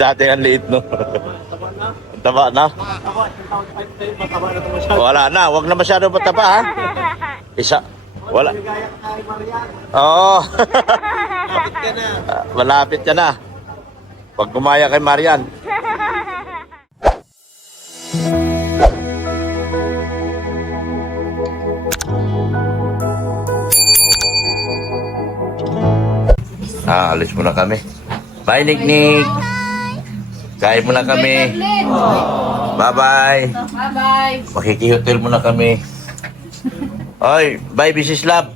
Dati ang liit, no? Taba na. Wala na, wag na masyado mataba, ha? Isa. Wala. Oo. Malapit ka na. Pag gumaya kay Marian. Alis muna kami. Bye, Nick. Kain muna kami. Bye-bye. Bye-bye. Makikihotel muna kami. Oy, bye, Mrs. Love.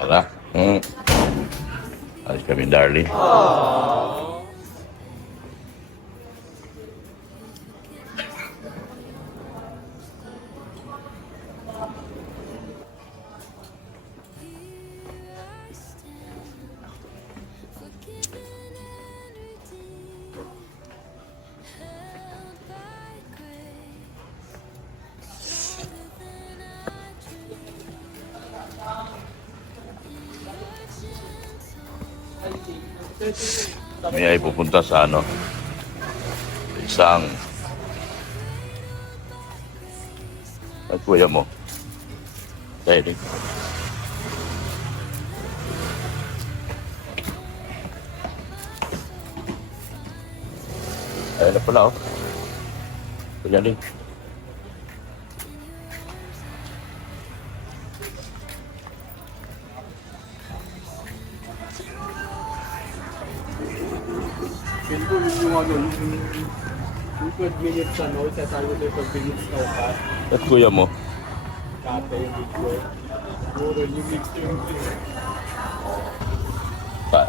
Tara. Alis kami, darling. Kami ay pupunta sa isang at kuya mo. Dahil ayun na pala, oh. Kuya din. Pinto yung yung 12 minutes ano, sasabi ko 12 minutes na upat. At kuya mo. Kata yung video. Siguro yung mix yung Pa.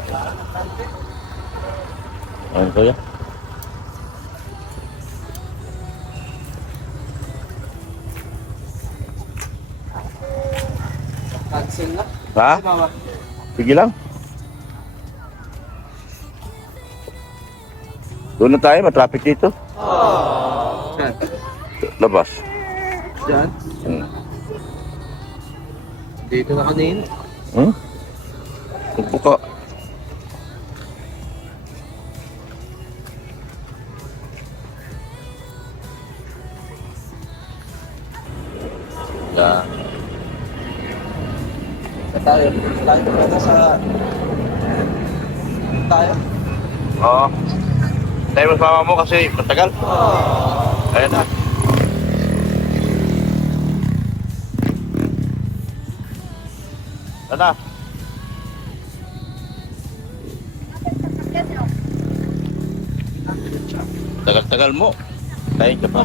Ayun, kuya. cancel na. Ha? Mama. Sige lang. Doon na tayo, matraffic dito. Saan? Labas. Diyan? Dito na kanina. Upo ka. Yan. Tayo. Tayo na sa... Tayo. Oo. Tayo mas mama mo kasi matagal. Ayan na. Ano? Tagal-tagal mo. Tayo ka pa.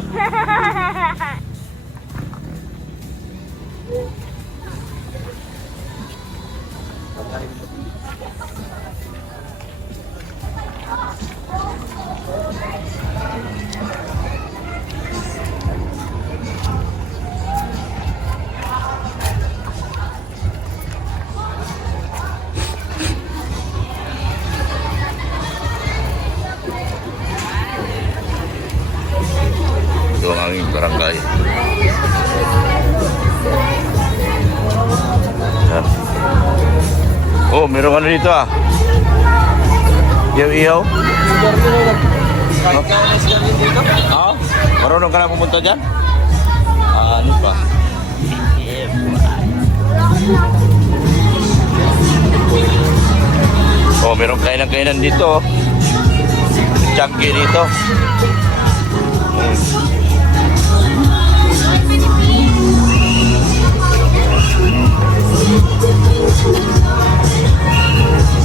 Ito ang aming barangay. Yan. Oh, meron ano dito, ah. Ihaw-ihaw. Kahit ka na sila dito? Oo. Marunong ka na pumunta dyan? Ano pa? Oh, meron kainan-kainan dito. Chunky dito.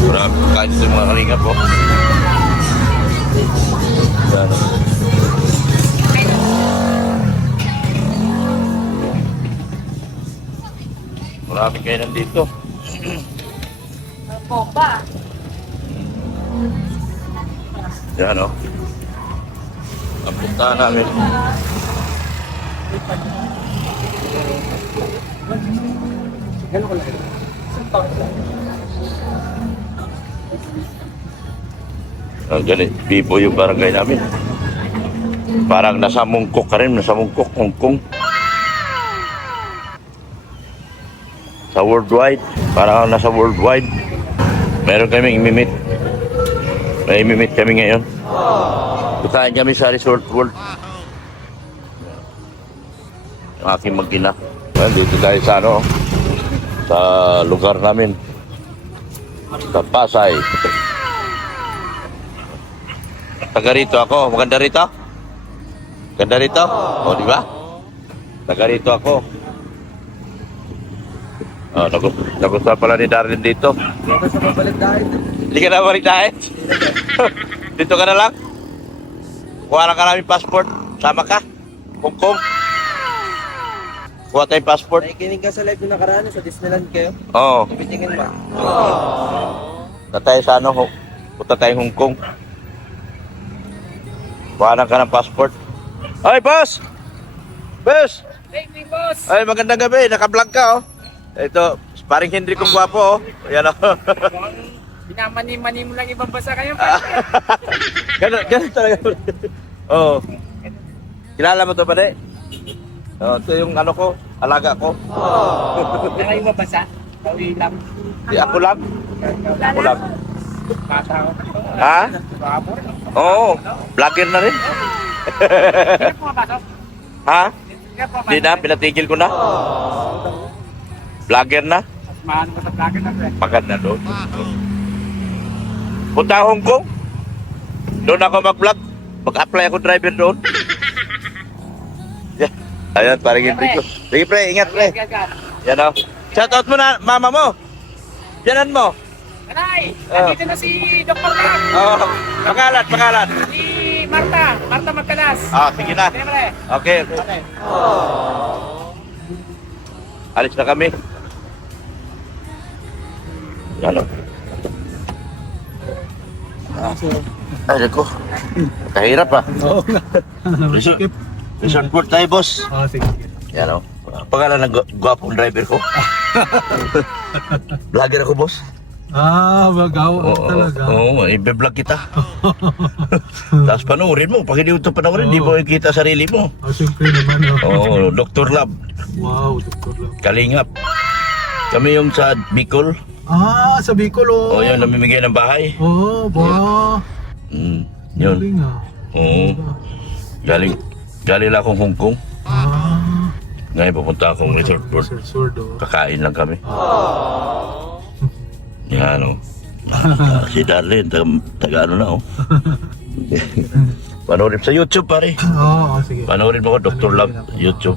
Marami kain dito mga kalingap, oh. Yan. Marami kainan dito. Boba. Yan, oh. Ang puntahan namin. Gano'n ko lang. Ganit, Bibo yung barangay namin. Parang nasa Mungkok ka rin, nasa Mungkok, Hong Kong. Sa worldwide. Parang nasa worldwide. Meron kami imimit. May imimit kami ngayon. Kakain kami sa Resort World. Yung aking mag-ina. Dito tayo sa ano, sa lugar namin. Sa Pasay. Taga rito ako. Maganda rito? Ganda rito? O, di ba? Taga rito ako. Oh, nagustuhan pala ni Darren dito. Hindi ka na balik dahil? Dito ka na lang? Kuha na ka namin passport. Sama ka? Hong Kong? Kuha tayong passport. Nakikinig ka sa live na nakaraan sa Disneyland kayo? Oo. Tumitingin ba? Punta tayo sa ano, punta tayong Hong Kong. Kuha na ka ng passport. Ay, boss! Boss! Hey, boss! Ay, magandang gabi. Naka-vlog ka, oh. Ito, paring Henry kong gwapo, oh. Ayan, oh. Binamani-mani mo lang ibang basa kayo. Ganun talaga. Oo. Kilala mo to, pare? Oh, ito yung ano ko, alaga ko. Nakay mo basa? Tawi lang. Di ako lang. Ako lang. Bata ko. Ha? Babo. Oo. Vlogger na rin. Hindi po mapasok. Ha? Hindi po Di na, pinatigil ko na. Vlogger na. Mahal mo sa vlogger na pre. Maganda doon. Punta Hong Kong. Doon ako mag-vlog. Mag-apply ako driver doon. Yeah. Ayan, parang hindi ko. Sige pre, ingat pre. Yan o. Shoutout mo na, mama mo. Yanan mo. Kanay! Oh. Andito na si Dr. Mark. Oh, pangalan. Si Marta. Marta Magkalas. Ah, sige na. Siyempre. Okay. Alis na kami. Yan o. Ay, ko. Kahirap ah. Oo nga. Resort World tayo, boss. Ah, sige. Yan o. Pangalan ng gwapong driver ko. Vlogger ako, boss. Ah, magawa talaga. Oo, i-vlog kita. Tapos panoorin mo. Pag hindi mo ito panoorin, hindi mo ikita sarili mo. Ah, siyempre naman. Oo, Dr. Lab. Wow, Dr. Love. Kalingap. Kami yung sa Bicol. Ah, sa Bicol, oh. O, yun, namimigay ng bahay. Oh, ba. Mm, yun. Galing ah. Oo. Galing lang akong Hong Kong. Ah. Ngayon pupunta akong Resort World. Sword, oh. Kakain lang kami. Yan o. Si Darlene, taga ano na o. Panoorin sa YouTube pare. Oo, sige. Panoorin mo ko, Dr. Love, YouTube.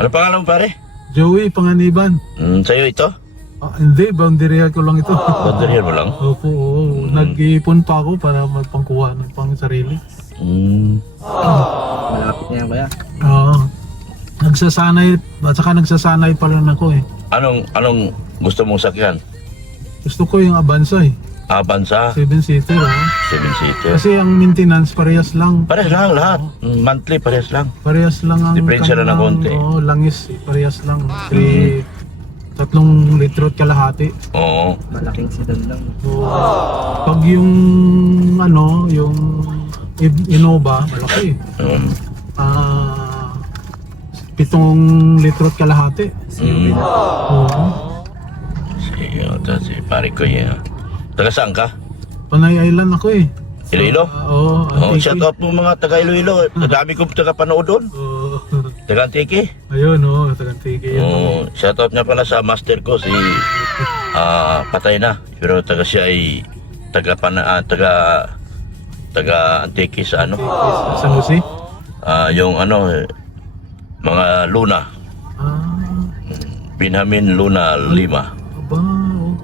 Ano pangalan mo pare? Joey Panganiban. Sa'yo ito? Ah, hindi, boundary ko lang ito. Banderihan mo lang? Opo, oo. Nag-iipon pa ako para magpangkuha ng pang sarili. Malapit niya ba yan? Oo. Nagsasanay, at saka nagsasanay pa lang ako eh. Anong gusto mong sakyan? Gusto ko yung Avanza eh. Avanza, 7-seater oh. 7-seater. Kasi ang maintenance parehas lang. Parehas lang lahat. Monthly, parehas lang. Parehas lang ang Diferensya lang ng konti. Oo, langis eh. Parehas lang. 3 litro at kalahati. Oo. Malaking sedan lang. So, pag yung ano, yung Innova, malaki. 7 litro at kalahati. Oo. Si pare ko yan. Taga saan ka? Panay Island ako eh. Iloilo? Oo. Oh, shout out mo mga taga Iloilo. Dami kong taga panood doon. Oo. Taga Antique. Ayun oh, Tagantiki yan. Oh, shout out niya pala sa master ko si patay na. Pero taga siya ay taga Antique sa ano. Sa Jose? Yung ano mga Luna. Binhamin Luna 5. Aba, oh.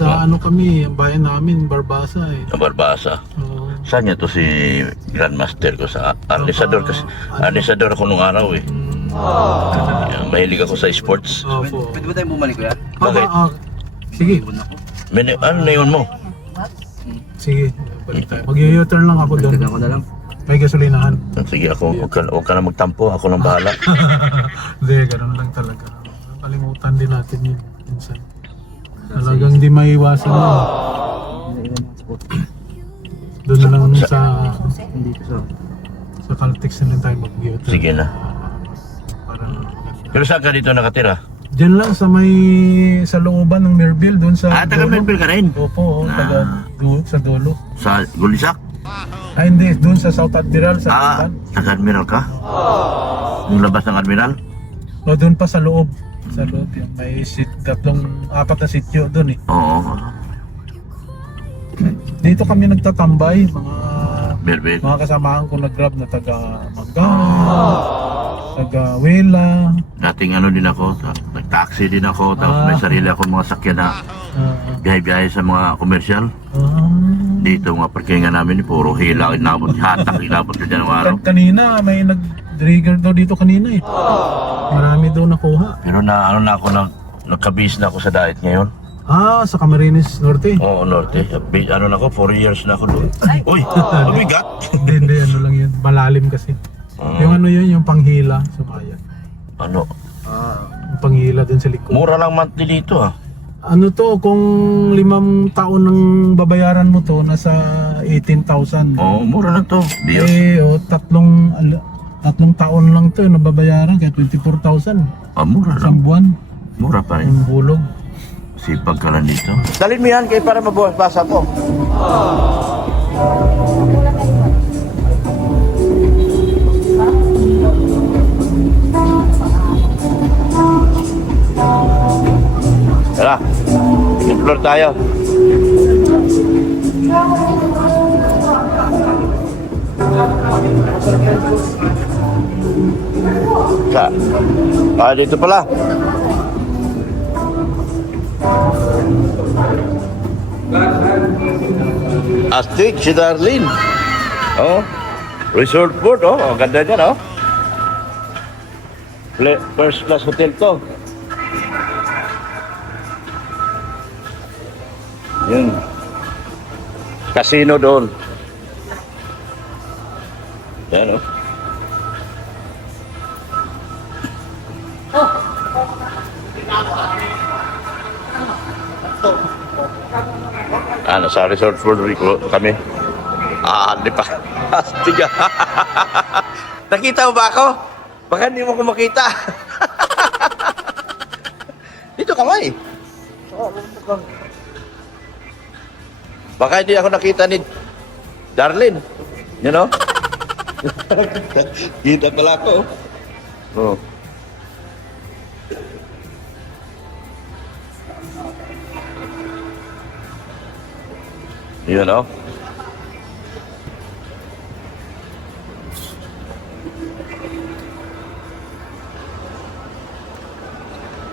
Sa ano kami, ang bayan namin, Barbasa eh. Sa Barbasa. Oo. Saan niya to si Grandmaster ko sa Arnesador kasi Arnesador ako nung araw eh. Mahilig ako sa sports. Opo. Pwede ba tayo bumalik ko yan? Bakit? Sige, Ano na yun mo? sige. Balik tayo. Mag-u-turn lang ako doon. Tignan ko na lang. May gasolinahan. Sige ako, huwag ka na magtampo, ako nang bahala. Hindi, ganun lang talaga. Kalimutan din natin yun minsan. Talagang hindi maiwasan yun. Doon na lang Hindi ko sa... sa Caltex na lang tayo mag-u-turn. Sige na. Para Pero saan ka dito nakatira? Diyan lang sa looban ng Merville, doon sa taga dulo. Melville ka rin? Opo, sa dulo. Sa Gulisak? Ay hindi, doon sa South Admiral, sa looban. Taga Admiral ka? Yung labas ng Admiral? O doon pa sa loob. Sa loob, yung may apat na sityo doon eh. Oo. Dito kami nagtatambay, Melville. mga kasamahan ko nag-grab na taga Manggahan, taga Wela. Dating ano din ako, nag-taxi din ako, tapos may sarili ako mga sakyan na biyahe-biyahe sa mga komersyal. Dito mga parkingan namin, puro hila, inabot, hatak, inabot ko dyan ng araw. Kanina, may nag-trigger daw dito kanina eh. Marami daw nakuha. Pero ako nagkabis na ako sa diet ngayon. Sa Camarines Norte. Oo, Norte. Ano na ako, 4 years na ako doon. Uy, mabigat. Hindi, ano lang yan. Malalim kasi. Yung ano yun, yung panghila. Sumaya. Ano? Yung panghila dun sa likod. Mura lang monthly dito ah. Ano to, kung 5 taon ng babayaran mo to, nasa 18,000. Oo, mura lang to. Diyos. Tatlong taon lang to, nababayaran, kaya 24,000. Mura lang. Isang buwan. Mura pa rin. Yung bulog. Sipag ka lang dito. Dalhin mo yan kayo para mabuhay basa ko. Tara, explore tayo. Dito pala. Astig si Darlene. Oh, resort board. Oh, ganda niyan, oh. First class hotel to. Yun. Casino doon. Yan, oh. Sa resort for kami. Hindi pa. Astig. Nakita mo ba ako? Baka hindi mo ko makita. Dito kamay. Baka hindi ako nakita ni Darlene. You know? Kita pala ako. Oh. You know?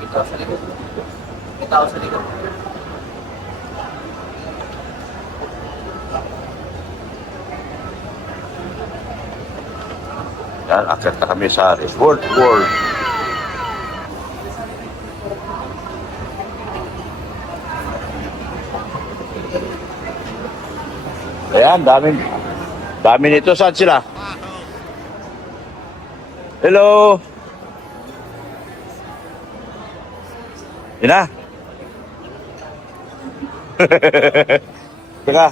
Ito sa likod. Ito sa likod. Yan, akit na kami sa Resort World. Ayan, dami nito. Saan sila? Hello? Yun na? Teka.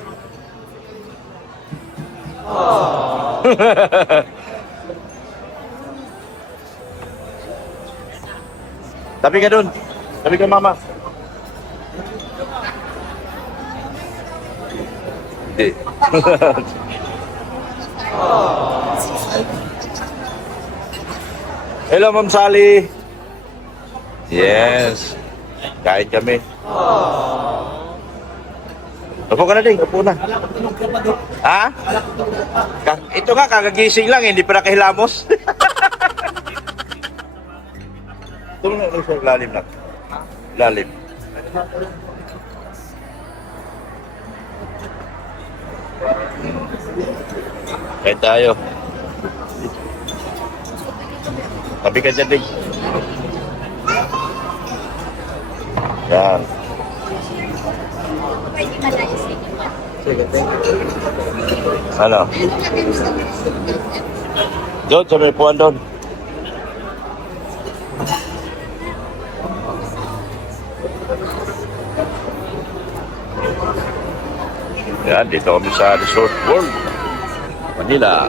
Tabi ka dun. Tabi ka, mama. Hindi. Hello, Ma'am Sally. Yes. Kain kami. Upo ka na din. Upo na. Ha? Ito nga, kagagising lang. Hindi pa nakahilamos. Tulong na sa lalim lang. Lalim. Kain tayo. Tabi ka dyan, Dig. Yan. Ano? Doon, sa may puwan doon. Yan, dito kami sa Resort World, Manila.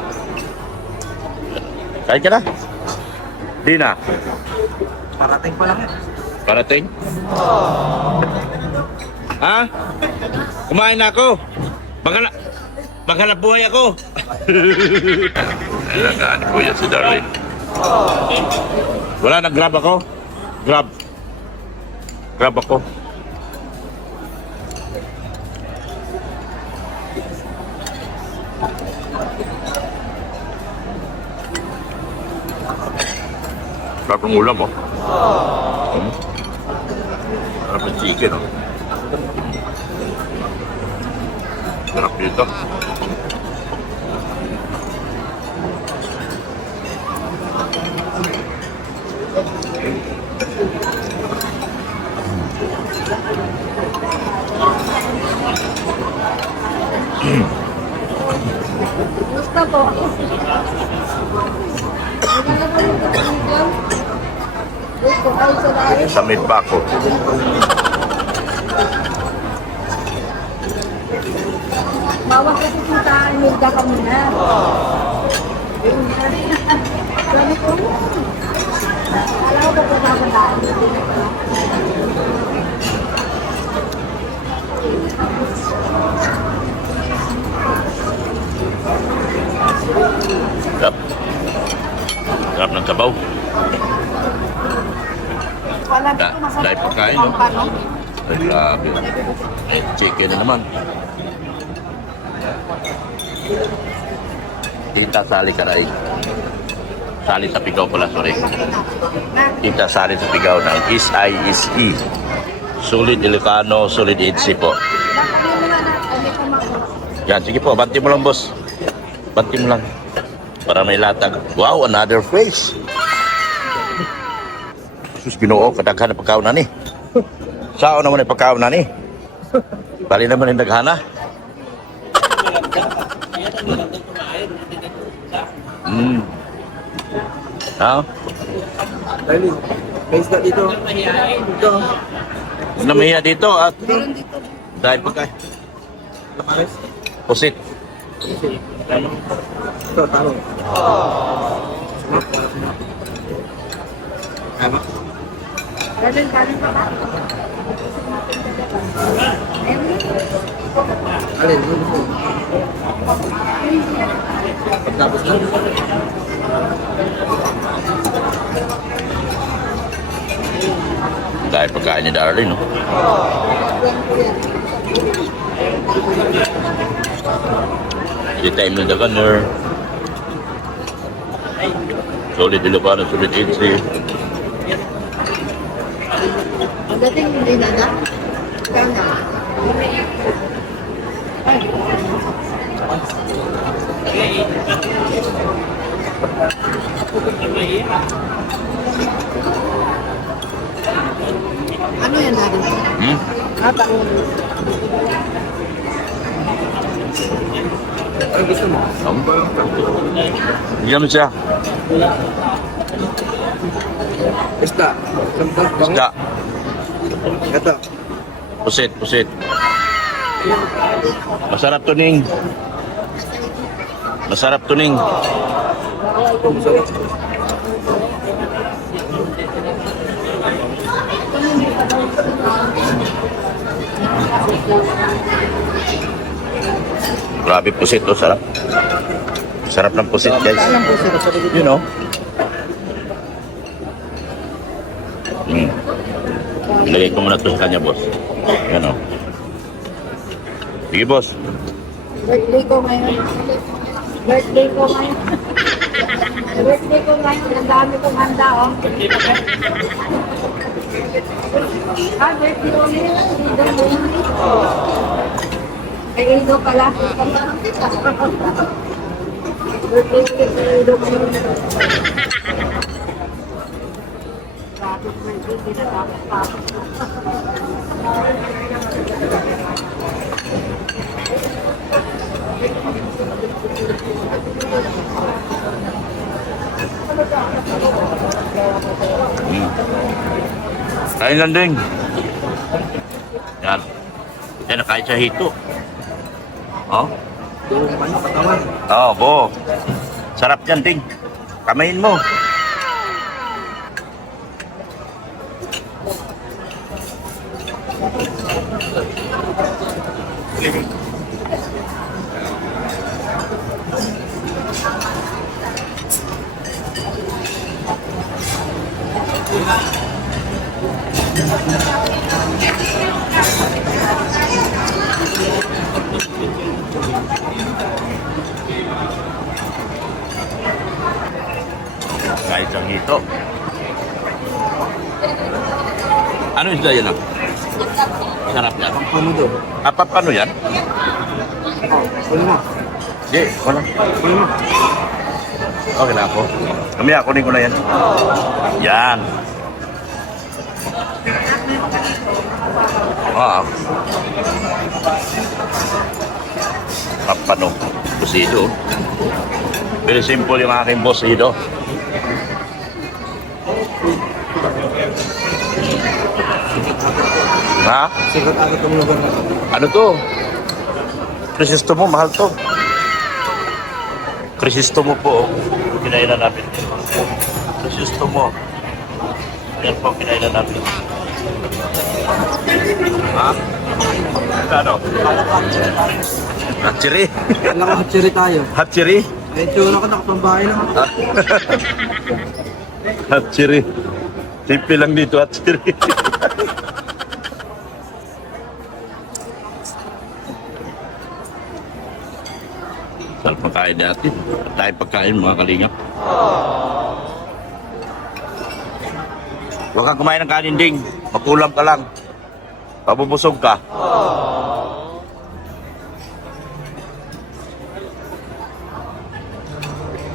Kain ka na? Di na? Parating pa lang yan. Parating? Ha? Kumain na ako. Maghanap buhay ako. Alagaan ko yan si Darlene. Wala, nag-grab ako. Grab. Grab ako. Sarap ng ulam, oh. Sarap ng chicken, oh. Sarap dito. Gusto po. Gusto ay sa dahil. Sa mid pa ako. Bawang kasi kita, nilda ka muna. Sabi ko, alam ko ba pagkakandaan? Sarap. Sarap ng sabaw. Wala dito masarap. Dahil pagkain, no? Ay, grabe. Chicken na naman. Tita sali ka rin. Sali sa pigaw pala, sorry. Tita sali sa pigaw ng SISE. Solid Ilocano, Solid EDC po. Yan, sige po, banti mo lang, boss. Banti mo lang. Para may latag. Wow, another face. Sus, Ginoo, kadaghan na pagkaon na ni. Sao naman yung pagkaon na ni? Bali naman yung daghana. Ha? Darlene, may isda dito. Ito. Namiya dito at dahil pagkain. Lamares. Pusit. Ito, taro. Tama. Galing kanin pa ba? Alin, ano gusto? Pagtapos na. Dahil pagkain ni Darlene, no? Di time na the gunner. Solid Ilocano, Solid EDC. Ang dating hindi na na. Kaya. Ano yan natin? Ano gusto mo? Bigyan mo siya. Isda. Isda. Ito. Pusit, pusit. Masarap to, Ning. Masarap to, Ning. Grabe pusit to, sarap. Sarap ng pusit, guys. You know. Ilagay ko muna to sa kanya, boss. Yan o. Sige, boss. Birthday ko ngayon. Birthday ko ngayon. Birthday ko ngayon. Ang dami kong handa, oh. Ah, birthday ko ngayon. Kay Ido pala. Birthday ko kay Ido ngayon. Bakit man din, tinatapos pa ako. Kain lang din. Yan. Yan, nakain siya hito. Oh? Yung ano, katawan. Oo, bo. Sarap yan, Ting. Kamayin mo. Kahit ang ito. Ano isda yan ah? Sarap yan. Ano doon? Paano yan? Ano na? Hindi, wala. Ano na? Okay na ako. Kami kunin ko na yan. Yan. Ah. Papano. Busido. Very simple yung aking busido. Ha? Sikat agad ang lugar na to. Ano to? Krisisto mo, mahal to. Krisisto mo po. Kinainan namin. Krisisto mo. Yan po ang kinainan namin. Ha? Ano? Hatsiri? Alam ko, hatsiri tayo. Hatsiri? Medyo nakapambahay lang. Hatsiri. Tipi lang dito, hatsiri. Sarap pagkain natin. At tayo pagkain mga kalingap. Huwag kang kumain ng kanin ding. Makulam ka lang. Pabubusog ka.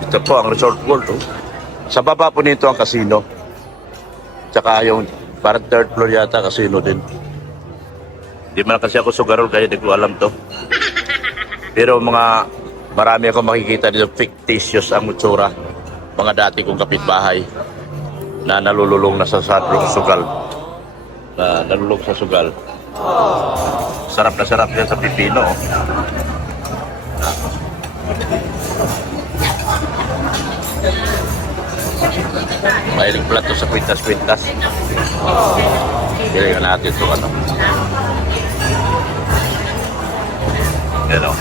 Ito po ang Resort World. Oh. Sa baba po nito ang casino. Tsaka yung parang third floor yata casino din. Hindi man kasi ako sugarol kaya hindi ko alam to. Pero marami akong makikita dito fictitious ang mutsura. Mga dati kong kapitbahay na nalululong na sa sugal. Nalulong sa sugal. Sarap na sarap yan sa pipino. Oh. Mahiling plato sa kwintas-kwintas. Bilingan natin ito ano. Yan o.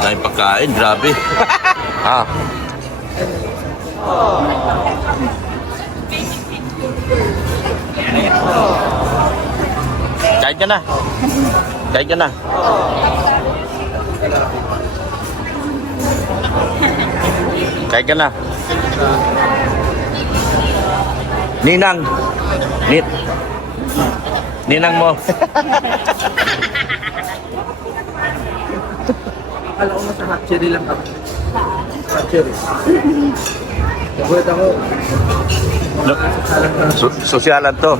Tayo pagkain, grabe. Ah. Kain ka na. Kain ka na. Kain ka na. Ninang. Ninang mo. Akala ko sa hatsiri lang ako. Hatsiri. Nagulat ako. Sosyalan to.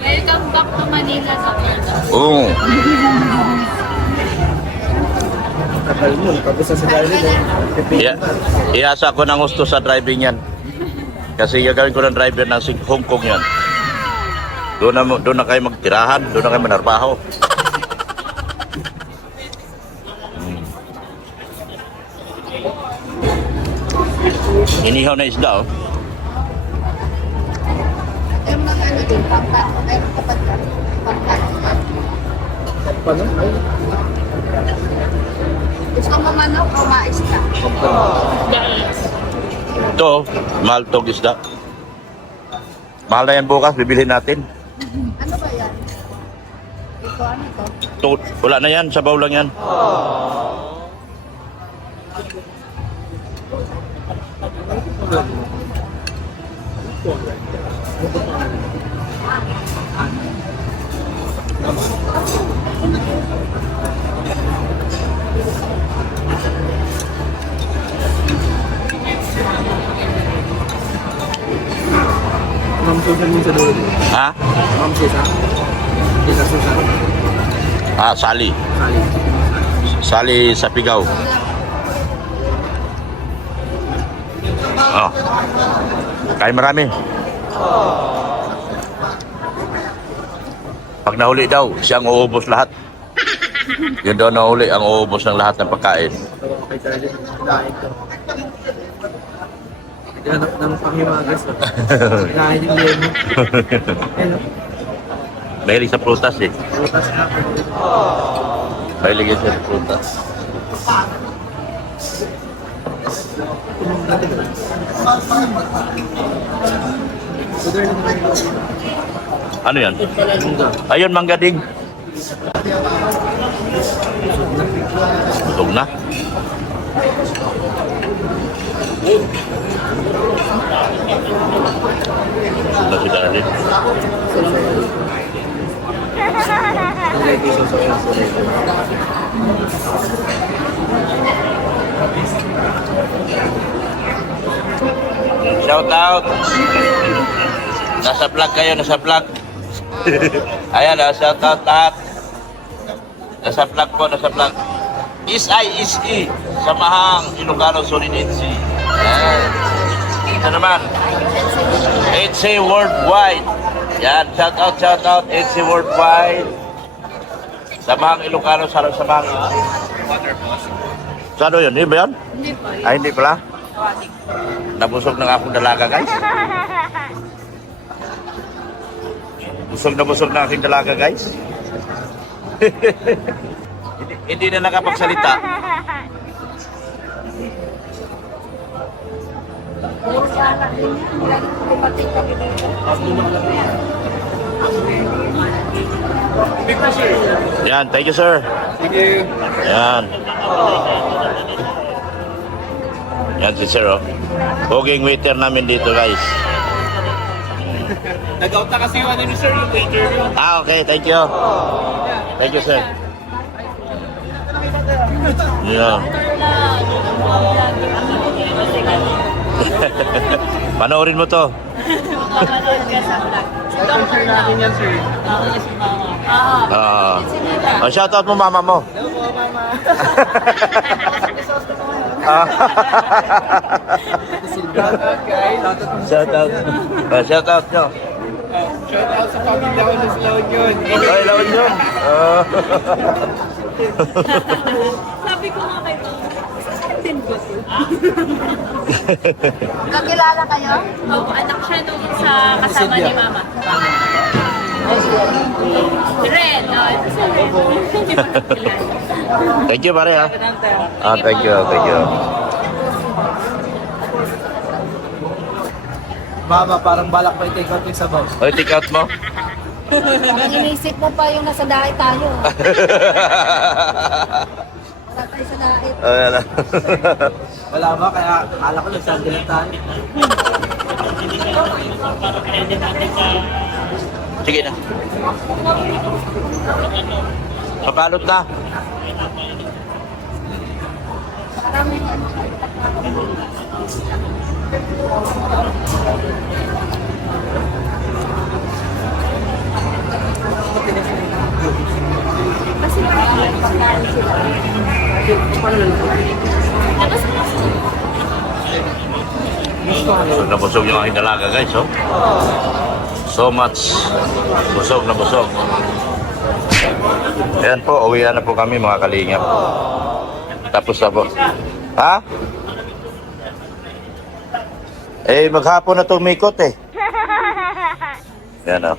Welcome back to Manila sa Oo. Akala mo, tapos sa Sagali. Iasa ko ng gusto sa driving yan. Kasi gagawin ko ng driver ng Hong Kong yan. Doon na kayo magtirahan, doon na kayo manarbaho. Inihaw na isda oh. Yung mga ano din, pangkat. Meron kapag pangkat. Paano? Ay, Gusto mo manok o mais ka? Ito, mahal tong isda. Mahal na yan bukas, bibilhin natin. Ano ba yan? Ito ano to? Wala na yan, sabaw lang yan. Ma'am Susan mo sa dulo. Ha? Ma'am Susan. Tita Susan. Sali. Sali. Sali sa Pigaw. Oh. Kain marami. Pag nahuli daw, siyang uubos lahat. Yun daw na uli ang uubos ng lahat ng pagkain. Ito kay Darlene. Kinain ko. Hanap ng panghimagas. Kinain yung lemon. Ano? Mahilig sa prutas eh. Butas na. Mahilig yan sa prutas. Ano yan? Ayun, manggadig. Busog na. Busog na si Darlene. Shout out. Nasa vlog kayo, nasa vlog. Ayan, shout out lahat. Nasa vlog po, nasa vlog. SI, Samahang Ilocano Solidarity. Ayan. Ito naman. HC Worldwide. Yan, shout out, HC Worldwide. Samahang Ilocano, Samahang. Saan yun? Hindi ba yan? Hindi pa. Ay, hindi pala. Nabusog na nga akong dalaga, guys. Busog na aking dalaga, guys. hindi na nakapagsalita. Puro sala din yan. Lagi dumating kami dito. Yan, thank you, sir. Sige. Yan. Yan si sir, oh. Booking waiter namin dito, guys. Nag-out na kasi yung ano ni sir, yung interview. Ah, okay, thank you. Thank you, sir. Yeah. Panoorin mo to. Sir natin yan, sir. Shoutout mo mama mo. Hello po, mama. Guys, Shoutout. Shoutout nyo. shout out sa pamilya ko na sa laon yun. Ay, lawan yun. Sabi ko nga kayo, din ko to. Kakilala kayo? Opo, anak siya nung sa kasama ni Mama. Ren, ito si Ren. Hindi pa nakilala. Thank you, pare, ha. Thank you, thank you. Mama, parang balak pa i-take out yung sabaw. Oy, take out mo. Inisip mo pa yung nasa dahi tayo. Wala tayo sa dahi. Ayan na. Wala ba? Kaya akala ko nagsandi lang tayo. Sige na. Pabalot na. Busog na busog yung aking dalaga, guys, oh. So much. Busog na busog. Ayan po, uwi na po kami, mga kalingap. Tapos na po. Ha? Eh, maghapon na tumikot eh. Yan, oh.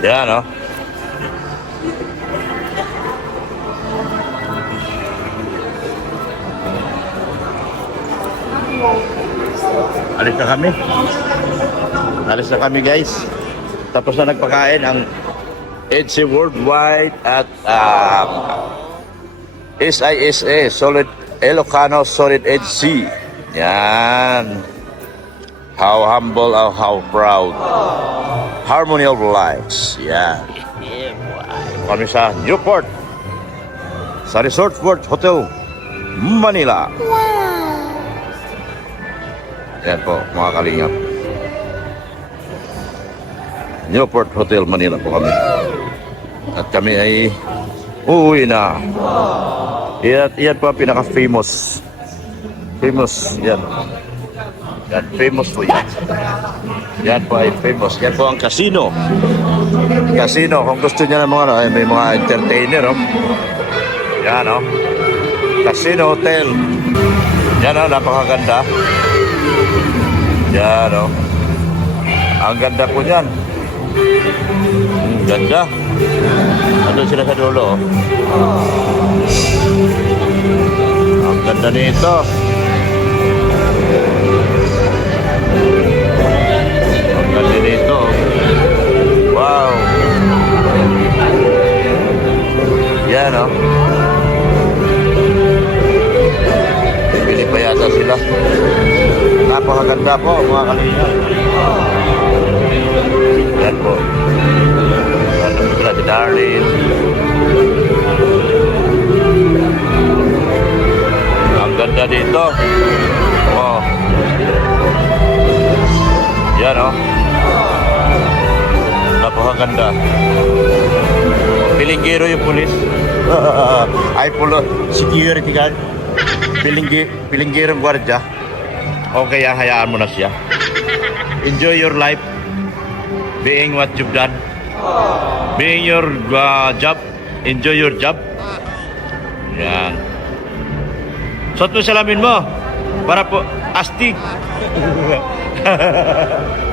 Yan, oh. Alis na kami. Alis na kami, guys. Tapos na nagpakain ang HC Worldwide at SISA, Solid Ilocano Solid HC. Yan. How humble, how proud. Harmony of lives. Yan. Kami sa Newport. Sa Resort World Hotel, Manila. Yan po, mga kalingap. Newport Hotel, Manila po kami. At kami ay uuwi na. Yan po ang pinaka-famous. Famous, yan. Yan, famous po yan. Yan po ay famous. Yan po ang casino. Casino, kung gusto niya ng mga, ano, may mga entertainer, oh. Yan, oh. Casino Hotel. Yan, oh, napakaganda. Yan, oh. Ang ganda po yan. Ganda. Ano sila sa dulo, oh. Ang ganda nito. Ang ganda nito. Wow. Yan, oh. Bibili pa yata sila. Napakaganda po, mga kalinga. Yan po. Ano po sila, si Darlene. Ang ganda dito. Wow. Yan, oh. Napakaganda. Pilinggero yung pulis. Ay, security guard. Pilinggero yung gwardiya. Okay, hayaan mo na siya. Enjoy your life. Being what you've done. Being your job. Enjoy your job. Yan. Suot mo salamin mo. Para po, astig.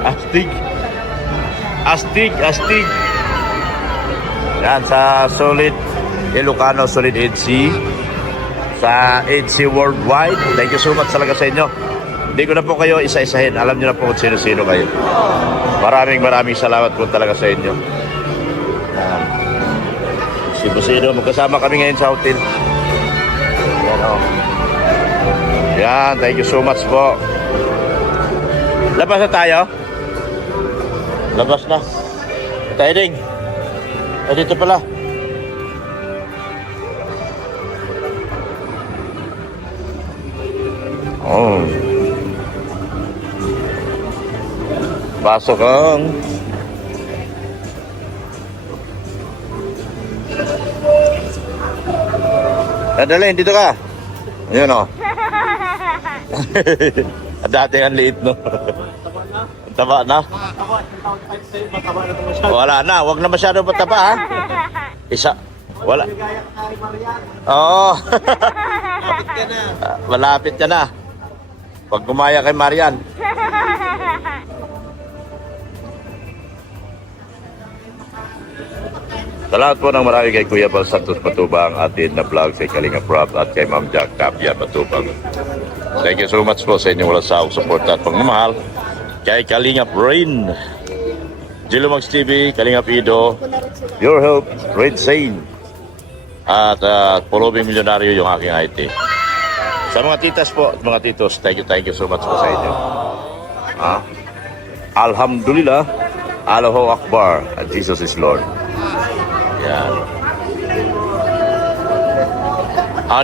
Astig. Astig. Yan, sa Solid Ilocano, Solid EDC. Sa EDC Worldwide. Thank you so much talaga sa inyo. Hindi ko na po kayo isa-isahin. Alam niyo na po kung sino-sino kayo. Maraming salamat po talaga sa inyo. Si Busido, magkasama kami ngayon sa hotel. Yan, oh. Yan, thank you so much po. Labas na tayo? Labas na. Tayo ding. Ay, dito pala. Oh. Pasok ang Dadalhin, dito ka. Ayan, o. Dati ang liit, no? Taba na? Wala na, wag na masyado mataba, ha? Isa. Wala. Oo. Malapit ka na. Pag gumaya kay Marian. Salamat po ng marami kay Kuya Bal Santos Matubang, atin na vlog kay Kalinga Prab at kay Ma'am Jack Tapia Matubang. Thank you so much po sa inyong walang sawang support at pagmamahal. Kay Kalinga Brain, Jilumags TV, Kalinga Pido, Your Help, Red Zane, at Pulubing Milyonaryo yung aking IT. Sa mga titas po at mga titos, thank you so much po sa inyo. Alhamdulillah, Allahu Akbar, and Jesus is Lord. Yan.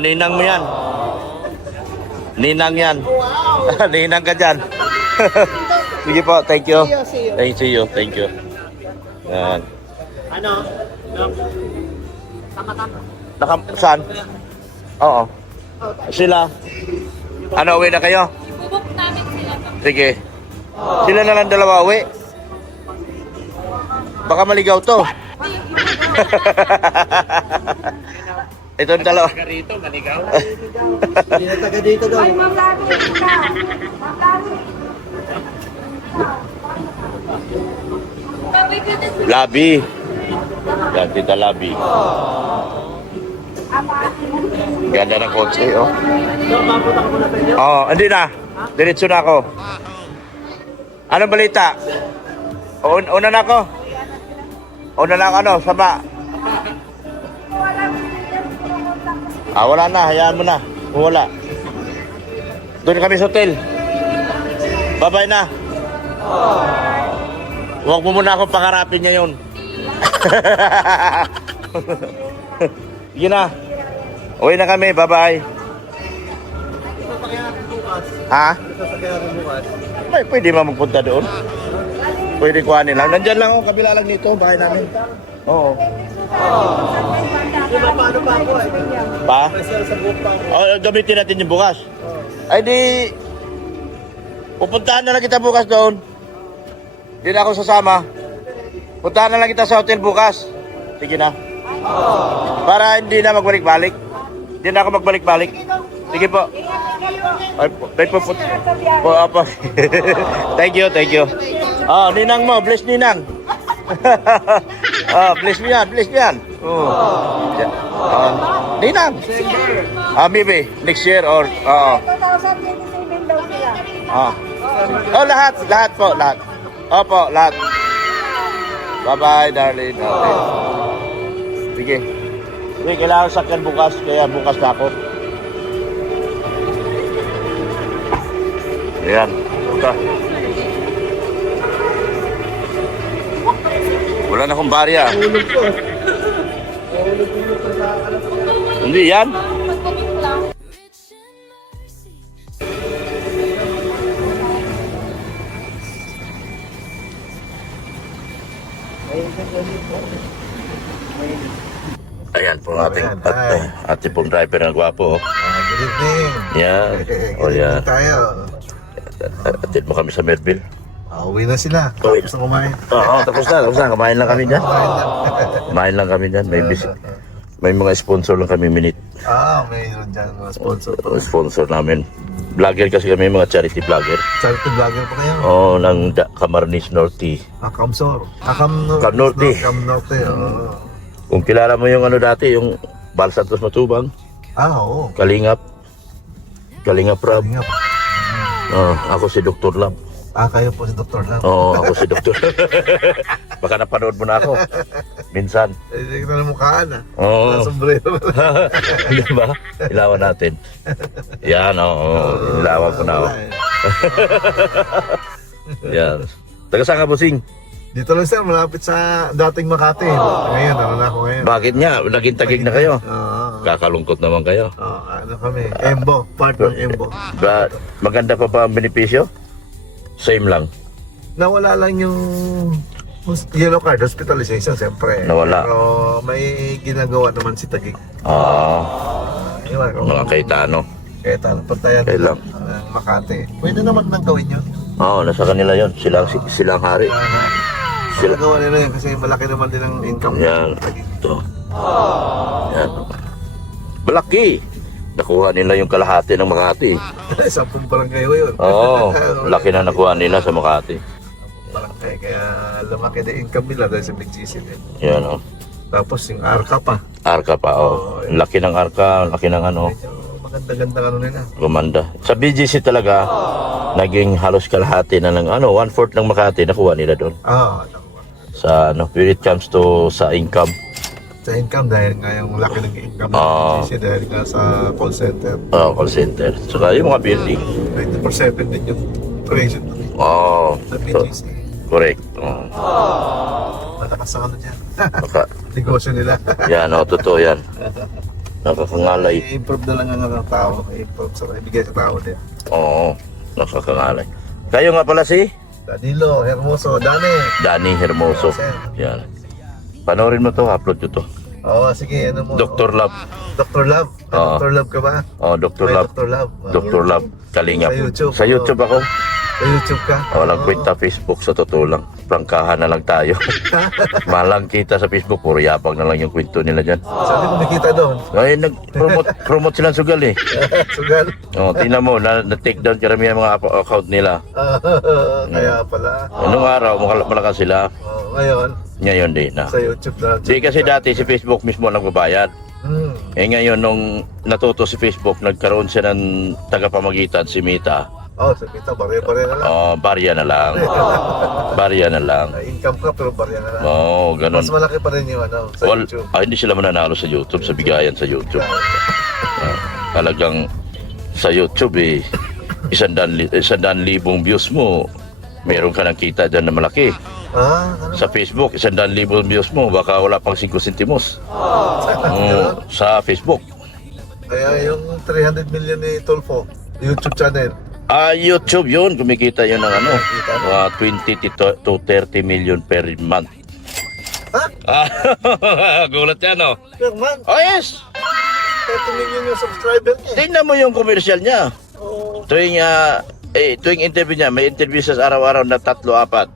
Ninang mo yan. Ninang yan. Ninang ka dyan. Sige po, thank you. Thank you. Yan. Ano? Saan? Oo. Sila. Ano, uwi na kayo? Ibubok namin sila. Sige. Sila na lang dalawa uwi. Baka maligaw to. Ito ang dalawa. Rito, maligaw. Hindi na taga dito daw. Ay, Ma'am Lari, ka. Ma'am Lari. Labi. Yan, tita Labi. Ganda ng kotse, oh. Oo, hindi na. Diretso na ako. Anong balita? Una na ako. Una na ako, ano, sama. Wala na, hayaan mo na. Wala. Doon kami sa hotel. Bye-bye na. Huwag mo muna akong pangarapin niya yun. Sige na. Uwi na kami, bye-bye. Ha? Pwede ba magpunta doon? pwede kuhanin lang. Nandyan lang ako, kabila lang dito, bahay namin. Oo. Di ba paano pa ako eh? Pa? Sa buhok pa ako. O, gamitin natin yung bukas. Ay di, pupuntahan na lang kita bukas doon. Hindi na ako sasama. Puntahan na lang kita sa hotel bukas. Sige na. Para hindi na magbalik-balik. Hindi na ako magbalik-balik. Sige po. Ay, po. Thank you, thank you. Oh, ninang mo, bless ninang. Oh, bless mo yan. Oh. Ninang. Maybe next year or 2027 daw sila. Oh, lahat po, lahat. Opo, lahat. Bye-bye, darling. Okay. Sige. Sige, kailangan sakyan bukas, kaya bukas na ako. Ayan. Ito. Wala na akong barya. Ulog ko. Hindi yan. Ayan po ang ating ating pong driver na gwapo. Good evening. Yan. O yan. Tayo. Atid mo kami sa Melville. Uwi na sila. Uwi. Tapos na kumain. Oo, tapos na. Kumain lang kami dyan. Kumain lang kami dyan. May mga sponsor lang kami minute. Mayroon dyan mga sponsor. Sponsor namin. Vlogger kasi kami, mga charity vlogger. Charity vlogger pa kayo. Oo, ng Camarines Norte. Kamsor. Cam Norte. Cam Norte. Kung kilala mo yung ano dati, yung Bal Santos Matubang, Oo. Kalingap Rob. Kalingap. Ako si Dr. Lab. Kayo po si Dr. Lam. Oo, ako si Dr. Baka napanood mo na ako. Minsan. Hindi kita na mukhaan Oo. Sombrero. Di ba? Ilawan natin. Yan, oo. Ilawan ko na ako. Yan. Taga saan ka, Busing? Dito lang sir, malapit sa dating Makati. Ngayon, na ako ngayon. Bakit nga? Naging tagig na kayo. Kakalungkot naman kayo. Kami. Embo. Part ng Embo. Maganda pa ba ang benepisyo? Same lang. Nawala lang yung yellow card, hospitalization, siyempre. Nawala. Pero may ginagawa naman si Taguig. Mga Cayetano. Kaya tanong Kailan? Makati. Pwede naman nang gawin yun. Oo, nasa kanila yon. Silang hari. Sila gawa nila yun kasi malaki naman din ang income. Yan. Ito. Yan. Malaki. Nakuha nila yung kalahati ng Makati. 10 barangay ko yun. Oo, laki na nakuha nila sa Makati. Barangay, kaya lumaki na income nila dahil sa BGC din. Yan, oh. Tapos yung Arca pa. Arca pa, oh. Laki ng Arca, laki ng ano. Medyo maganda-ganda ano nila. Gumanda. Sa BGC talaga, naging halos kalahati na ng 1/4 ng Makati nakuha nila doon. Sa when it comes to sa income. Sa income dahil nga yung laki ng income ng BGC dahil nga sa call center. Call center. Saka yung mga building. 90% din yung operation sa BGC. Correct. Malakas sa ano dyan. Baka, Negosyo nila. yan, totoo yan. Nakakangalay. I-improve na lang ang tao. I-improve sa ibigay sa tao din. Oo, nakakangalay. Kayo nga pala si Danilo, Hermoso, Danny Hermoso. Yan. Panoorin mo to, upload ko to. Sige, ano mo? Dr. Love. Dr. Love. Dr. Love ka ba? Dr. May Love. Dr. Love. Dr. Love. Kalingap. Sa YouTube. Sa YouTube ako. Sa YouTube ka? Walang kwenta Facebook, sa totoo lang. Prangkahan na lang tayo. Malang kita sa Facebook, puro yapang na lang yung kwento nila dyan. Sabi ko nakita doon. Ay, nag-promote silang sugal eh. Sugal. Tingnan mo, na-take down karamihan mga account nila. Kaya pala. Anong araw, malakas sila. Ngayon, Ngayon di na. sa YouTube na. Di kasi dati si Facebook mismo ang nagbabayad. Ngayon nung natuto si Facebook, nagkaroon siya ng tagapamagitan, si Mita. Sa kita, barya-barya na lang. Barya na lang. Barya na lang. Income ka pero barya na lang. Ganun. Mas malaki pa rin yung sa YouTube. Hindi sila mananalo sa YouTube, sa bigayan sa YouTube. Talagang sa YouTube 100,000 views mo, meron ka ng kita dyan na malaki. Sa Facebook, 100,000 views mo, baka wala pang 5 sentimos. Sa Facebook. Kaya yung 300 million ni Tolfo, YouTube channel, YouTube yun. Kumikita yun ng ano. 20 to 30 million per month. Ha? Gulat yan, no? Per month? Oh, yes! 30 million yung subscriber niya. Tingnan mo yung commercial niya. Oo. Tuwing interview niya, may interview sa araw-araw na 3-4.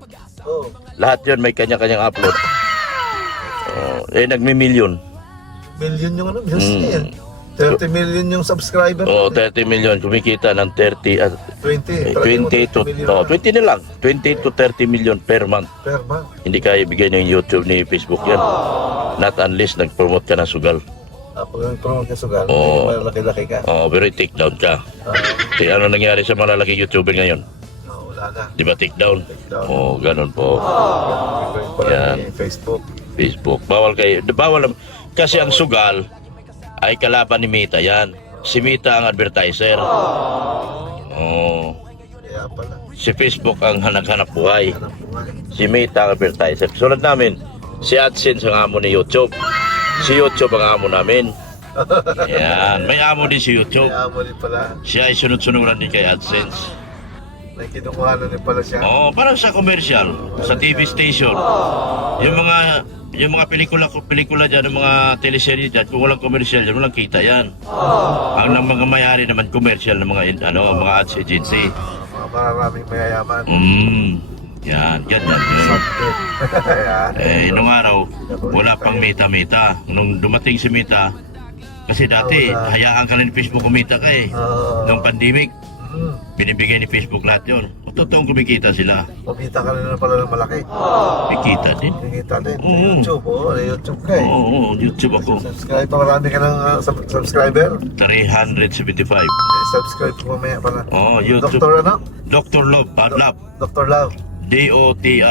Oh. Lahat yun may kanya-kanyang upload. Nagmi-million. Million yung ano, views niya yan. 30 million yung subscriber. 30 million. Kumikita ng 20. 20 to 20 na lang. 20 to 30 million per month. Per month. Hindi kaya bigay ng YouTube ni Facebook yan. Not unless nag-promote ka ng sugal. Pag nag-promote ka sugal, Oo. malaki-laki ka. Pero take down ka. Ano nangyari sa malalaking YouTuber ngayon? Wala na. Di ba take down? down. Ganun po. Gagawin pa lang Yan. ni Facebook. Facebook. Bawal kasi ang sugal ay kalaban ni Mita yan. Si Mita ang advertiser. Kaya pala. Si Facebook ang naghanap buhay. Hanap buhay. Si Mita ang advertiser. Sulat namin, si AdSense ang amo ni YouTube. Si YouTube ang amo namin. Yan. May amo din si YouTube. Kaya mo din pala. Siya ay sunod-sunuran din kay AdSense. May kinukuha na din pala siya. Parang sa commercial, sa TV station. Yung mga pelikula dyan, yung mga teleserye dyan, kung walang commercial dyan, walang kita yan. Ang mga may-ari naman commercial ng mga ads agency. Maraming mayayaman. Yan, ganyan yun. Nung araw, wala pang Mita. Nung dumating si Mita, kasi dati, hayaan ka lang ni Facebook kumita ka eh. Nung pandemic, binibigay ni Facebook lahat yun. Totoong kumikita sila. Kumita ka rin na pala ng malaki. May kita din. Kumita din. Oo. YouTube, YouTube ka eh. Oo, YouTube ako. Subscribe pa, marami ka ng subscriber. 375. Subscribe ko mamaya pala. YouTube. Dr. ano? Dr. Love, Bad Love. Dr. Love. DOCTORLOVE.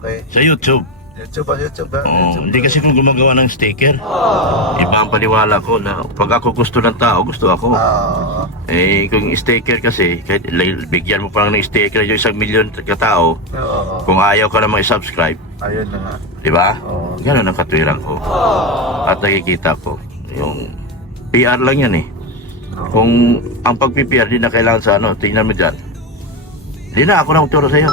Okay. Sa YouTube. YouTube. Hindi kasi kung gumagawa ng sticker. Iba ang paniwala ko na pag ako gusto ng tao, gusto ako. Kung sticker kasi, kahit bigyan mo pa lang ng sticker yung 1 million katao, kung ayaw ka namang i-subscribe, Ayun na nga. di ba? Ganun ang katwiran ko. At nakikita ko, yung PR lang yan eh. Kung ang pag-PR di na kailangan sa tingnan mo dyan. Di na, ako na magturo sa'yo.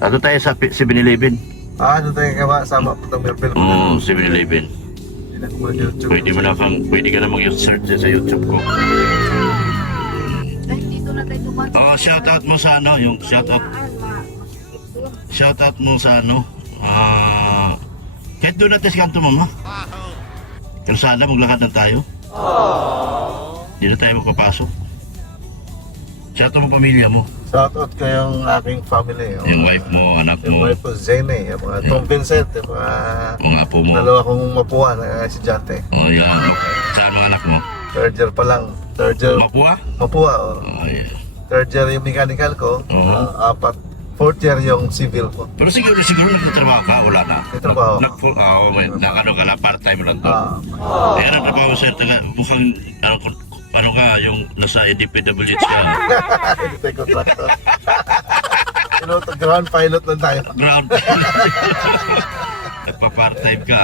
Ato tayo sa 7-Eleven. Ano tayo kawa? Sama po itong Merpil. 7-Eleven. YouTube. Pwede ka na mag-search sa YouTube ko. Dito na tayo tumatay. Shoutout mo sa shoutout mo sa kahit doon natin sa kanto mama. Kalsada, maglakad na tayo. Hindi na tayo magpapasok. Shoutout mo pamilya mo. Shoutout ko yung aking family. Yung wife mo, anak Yung mo, wife ko, Zene. Yung mga Tom Vincent. Yung mga mga apo mo. dalawa kong mapuha na estudyante. Yan. Saan mga anak mo? Third year pa lang. Third year. Mapua? Mapuha. Yeah. Third year yung mechanical ko. Fourth year yung civil ko. Pero siguro nagtatrabaho ka, wala na. May trabaho. Nakano ka lang, part-time lang to. Ang trabaho sa mukhang, ano ka, yung nasa DPWH ka. Hindi tayo contractor. Ground pilot lang tayo. Ground. Nagpa-part-time ka.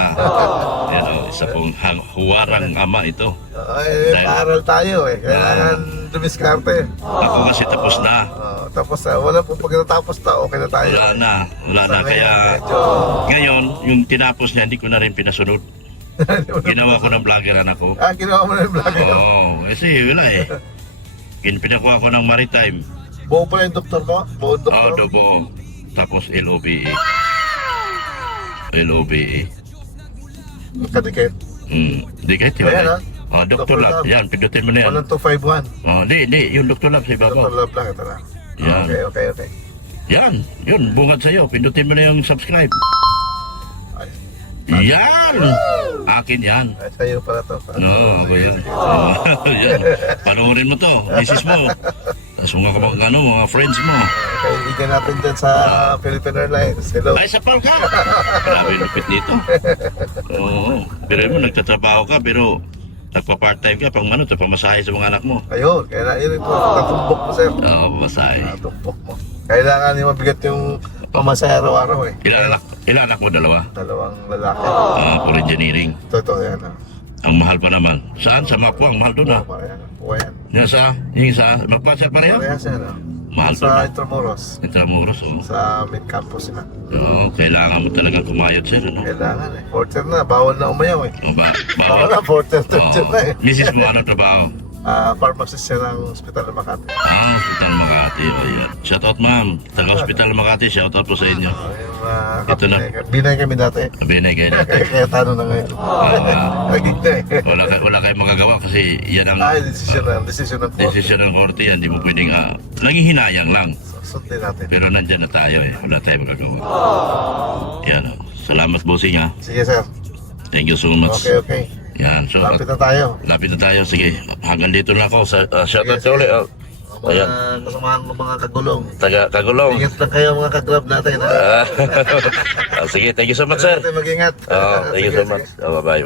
Isa pong huwarang ama ito. Paaral tayo eh. Kailangan dumiskarte. Ako kasi tapos na. Tapos wala po pag natapos na, okay na tayo. Wala na. Kaya ngayon, yung tinapos niya, hindi ko na rin pinasunod. Ginawa ko ng vloggeran ako. Ginawa mo na yung vlogger. Kasi wala eh. Pinakuha ko ng maritime. Buo pala yung doktor mo? Buo doktor? Buo. Tapos LOBE. Kadikit. Hindi kahit yun. Ayan Dr. Lab. Yan, pindutin mo na yan. 1251. Hindi. Yung Dr. Lab sa Dr. ibabaw. Love lang ito na. Yan. Okay. Yan. Yun, bungad sa'yo. Pindutin mo na yung subscribe. Yan! Akin yan. Sa'yo pala to. Ako yan. Yan. Panoorin mo to. Misis mo. Tapos mga friends mo. Kaibigan natin dyan sa Philippine Airlines. Hello. Ay, sa ka! Grabe lupit dito. Pero mo, nagtatrabaho ka, pero nagpa-part-time ka, pamasahe sa mga anak mo. Ayun, kaya yun ito. Natumbok mo, sir. Pamasahe. Natumbok mo. Kailangan yung mabigat yung pamasahe araw-araw eh. Ilan anak mo? 2? Dalawang lalaki. For engineering. Totoo yan. Ang mahal pa naman. Saan? Sa Mapua, ang mahal doon ah. Buwayan. Yung sa Mapua, sir, pareho? Parehas yan, no? Mahal Sa doon. Intramuros. Intramuros, oh. Sa mid-campus sila. Oo, kailangan mo talagang kumayot, sir, ano? Kailangan eh. Porter na, bawal na umayaw eh. O ba? Bawal na, porter Oo. third na eh. Misis mo, ano trabaho? Pharmacist siya ng Hospital ng Makati. Hospital Makati. O, yan. Shoutout, ma'am. Taga-Hospital Makati, shoutout po sa inyo. Ito na. Binay kami dati. Binay kayo natin. Kaya tano na ngayon. Naging na eh. Wala kayong magagawa kasi yan ang Decision ng court. desisyon ng korte yan. Hindi mo pwedeng, naging hinayang lang. Sundin natin. Pero nandyan na tayo eh. Wala tayong magagawa. Yan, oh. Salamat, bossing, ha. Sige sir. Thank you so much. Okay. Yan, so, Lapit na tayo. lapit na tayo. Sige, hanggang dito na ako. Shoutout sa uli. Ayan. Mga kasamahan ng mga kagulong. Kagulong. Ingat lang kayo mga kagrab natin. Ha? Sige, thank you so much, sir. Natin mag-ingat. Thank you so Sige, much. Bye-bye.